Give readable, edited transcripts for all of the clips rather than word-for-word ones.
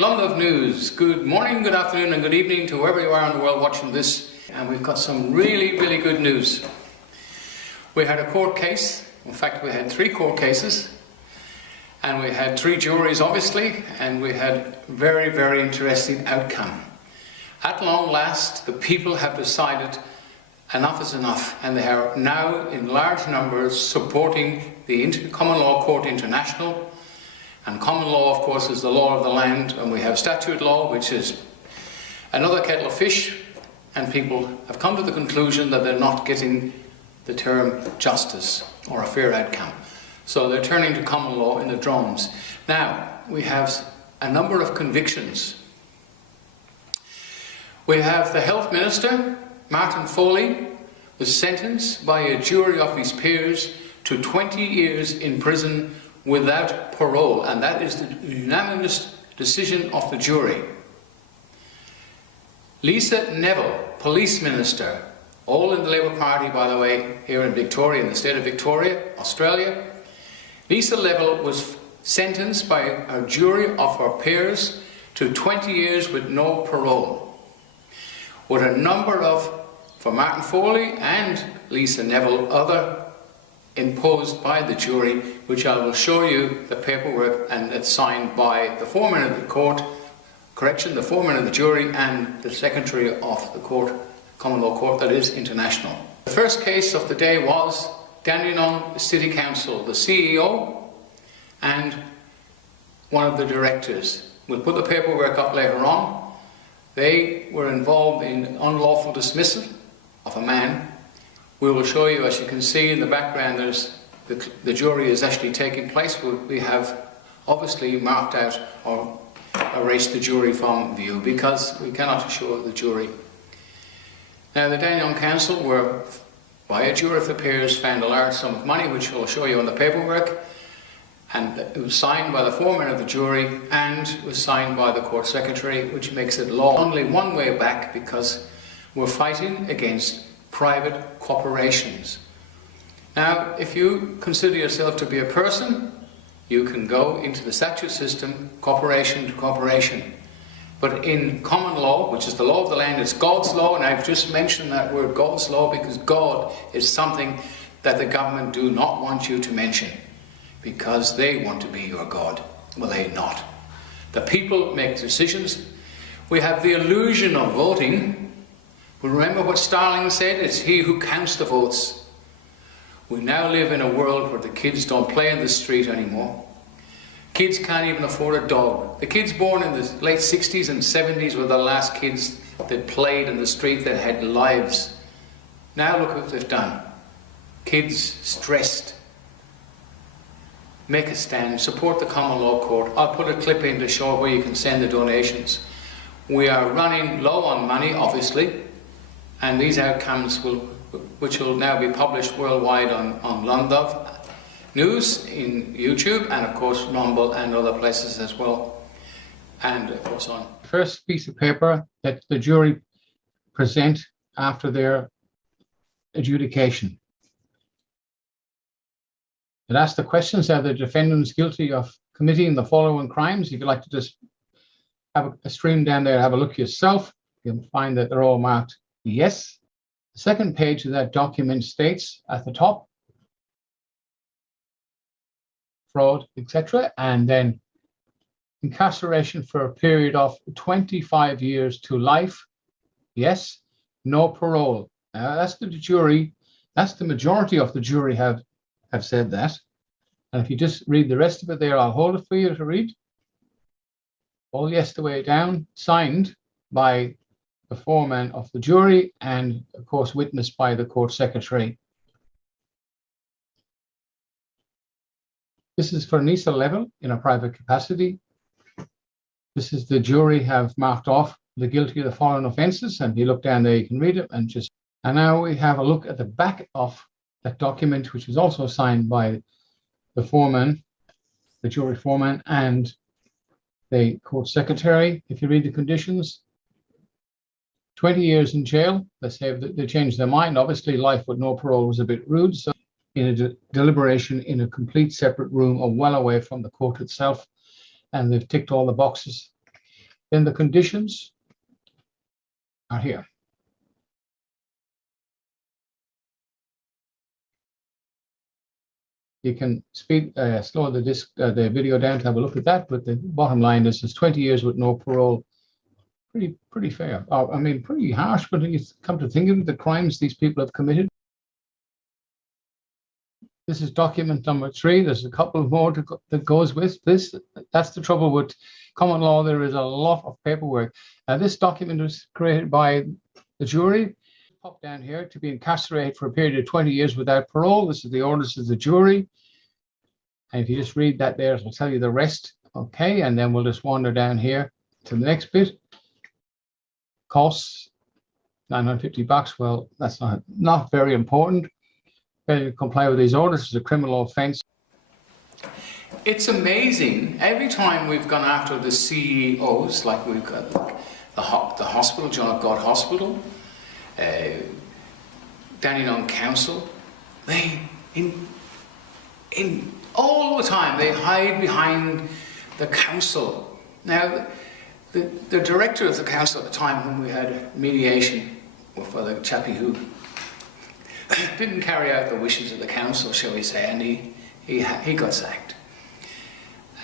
London News. Good morning, good afternoon and good evening to wherever you are in the world watching this. And we've got some really good news. We had a court case. In fact, we had 3 court cases. And we had 3 juries, obviously. And we had very interesting outcome. At long last, the people have decided enough is enough. And they are now in large numbers supporting the Common Law Court International. And common law, of course, is the law of the land, and we have statute law, which is another kettle of fish, and people have come to the conclusion that they're not getting the term justice or a fair outcome. So they're turning to common law in the drones. Now, we have a number of convictions. We have the Health Minister, Martin Foley, was sentenced by a jury of his peers to 20 years in prison without parole, and that is the unanimous decision of the jury. Lisa Neville, Police Minister, all in the Labour Party, by the way, here in Victoria, in the state of Victoria, Australia. Lisa Neville was sentenced by a jury of her peers to 20 years with no parole. With a number of, for Martin Foley and Lisa Neville, other imposed by the jury, which I will show you the paperwork, and it's signed by the foreman of the court, the foreman of the jury and the secretary of the court, Common Law Court, that is international. The first case of the day was Dandenong City Council, the CEO and one of the directors. We'll put the paperwork up later on. They were involved in unlawful dismissal of a man. We will show you, as you can see in the background, there's the jury is actually taking place. We have obviously marked out or erased the jury from view because we cannot show the jury. Now, the Dandenong Council were, by a jury of the peers, found a large sum of money, which we'll show you on the paperwork, and it was signed by the foreman of the jury and was signed by the court secretary, which makes it law. Only one way back, because we're fighting against private corporations. Now, if you consider yourself to be a person, you can go into the statute system, corporation to corporation. But in common law, which is the law of the land, it's God's law, and I've just mentioned that word God's law because God is something that the government do not want you to mention because they want to be your God. Well, they not. The people make decisions. We have the illusion of voting. But remember what Stalin said, it's he who counts the votes. We now live in a world where the kids don't play in the street anymore. Kids can't even afford a dog. The kids born in the late 60s and 70s were the last kids that played in the street, that had lives. Now look what they've done. Kids stressed. Make a stand, support the Common Law Court. I'll put a clip in to show where you can send the donations. We are running low on money, obviously. And these outcomes, which will now be published worldwide on London News in YouTube, and of course Rumble and other places as well, and of course on. First piece of paper that the jury present after their adjudication. It asks the questions: are the defendants guilty of committing the following crimes? If you'd like to just have a stream down there, have a look yourself, you'll find that they're all marked yes. The second page of that document states at the top, fraud, etc., and then incarceration for a period of 25 years to life, yes, no parole. That's the jury, that's the majority of the jury have said that. And if you just read the rest of it there, I'll hold it for you to read. All yes the way down, signed by the foreman of the jury and, of course, witnessed by the court secretary. This is for Lisa Neville in a private capacity. This is the jury have marked off the guilty of the following offences, and if you look down there, you can read it. And now we have a look at the back of that document, which is also signed by the foreman, the jury foreman, and the court secretary. If you read the conditions, 20 years in jail. Let's say they changed their mind. Obviously, life with no parole was a bit rude. So in a deliberation in a complete separate room or well away from the court itself. And they've ticked all the boxes. Then the conditions are here. You can slow the video down to have a look at that, but the bottom line is 20 years with no parole. Pretty fair. I mean, pretty harsh, but when you come to think of it, the crimes these people have committed. This is document number 3. There's a couple more that goes with this. That's the trouble with common law. There is a lot of paperwork. This document was created by the jury. Pop down here to be incarcerated for a period of 20 years without parole. This is the orders of the jury. And if you just read that there, it'll tell you the rest. Okay, and then we'll just wander down here to the next bit. Costs, $950. Well, that's not very important. Failure to comply with these orders is a criminal offence. It's amazing. Every time we've gone after the CEOs, like we've got the hospital, John of God Hospital, Dandenong Council, they in all the time they hide behind the council. Now, the director of the council at the time, when we had mediation for the chappie who didn't carry out the wishes of the council, shall we say, and he got sacked.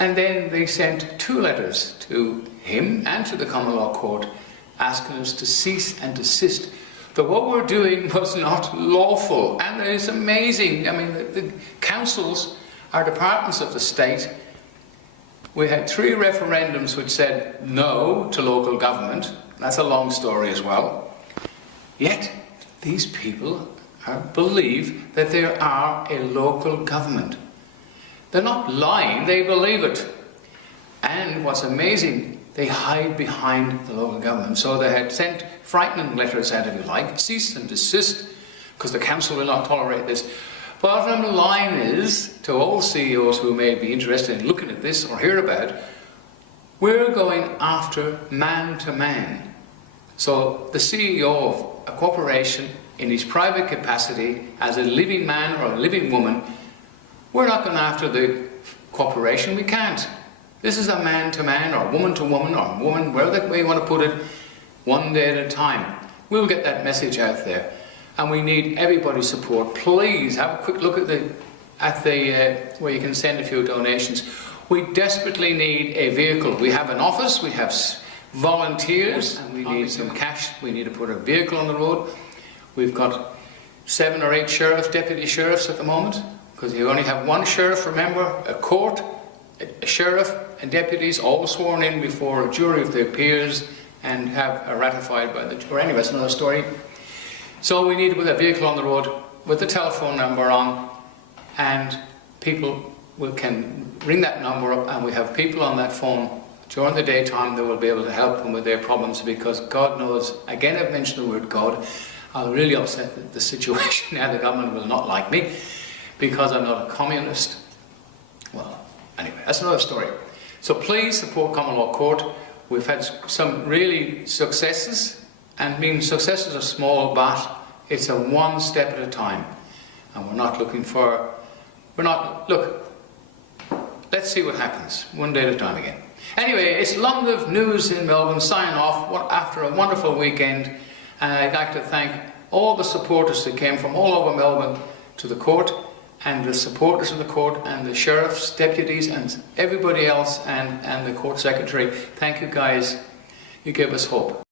And then they sent 2 letters to him and to the common law court asking us to cease and desist. That what we're doing was not lawful. And it's amazing. I mean, the councils are departments of the state. We had 3 referendums which said no to local government. That's a long story as well. Yet, these people believe that there are a local government. They're not lying, they believe it. And what's amazing, they hide behind the local government. So they had sent frightening letters out, if you like, cease and desist, because the council will not tolerate this. Bottom line is, to all CEOs who may be interested in looking at this or hear about it, we're going after man to man. So the CEO of a corporation in his private capacity as a living man or a living woman, we're not going after the corporation, we can't. This is a man to man or woman to woman or woman, wherever way you want to put it, one day at a time. We'll get that message out there. And we need everybody's support. Please have a quick look at where you can send a few donations. We desperately need a vehicle. We have an office, we have volunteers, and we need some cash. We need to put a vehicle on the road. We've got 7 or 8 deputy sheriffs at the moment, because you only have 1 sheriff, remember, a court, a sheriff and deputies all sworn in before a jury of their peers and have ratified by the jury. Anyway, that's another story. So we need to put a vehicle on the road with the telephone number on, and people can ring that number up, and we have people on that phone during the daytime that will be able to help them with their problems, because God knows, again I've mentioned the word God, I'll really upset the situation now. The government will not like me because I'm not a communist. Well, anyway, that's another story. So please support Common Law Court. We've had some really successes, and being successes are small, but it's a one step at a time. And we're not looking for, look, let's see what happens, one day at a time again. Anyway, it's long live news in Melbourne, sign off after a wonderful weekend. And I'd like to thank all the supporters that came from all over Melbourne to the court, and the supporters of the court, and the sheriffs, deputies, and everybody else, and the court secretary. Thank you guys. You gave us hope.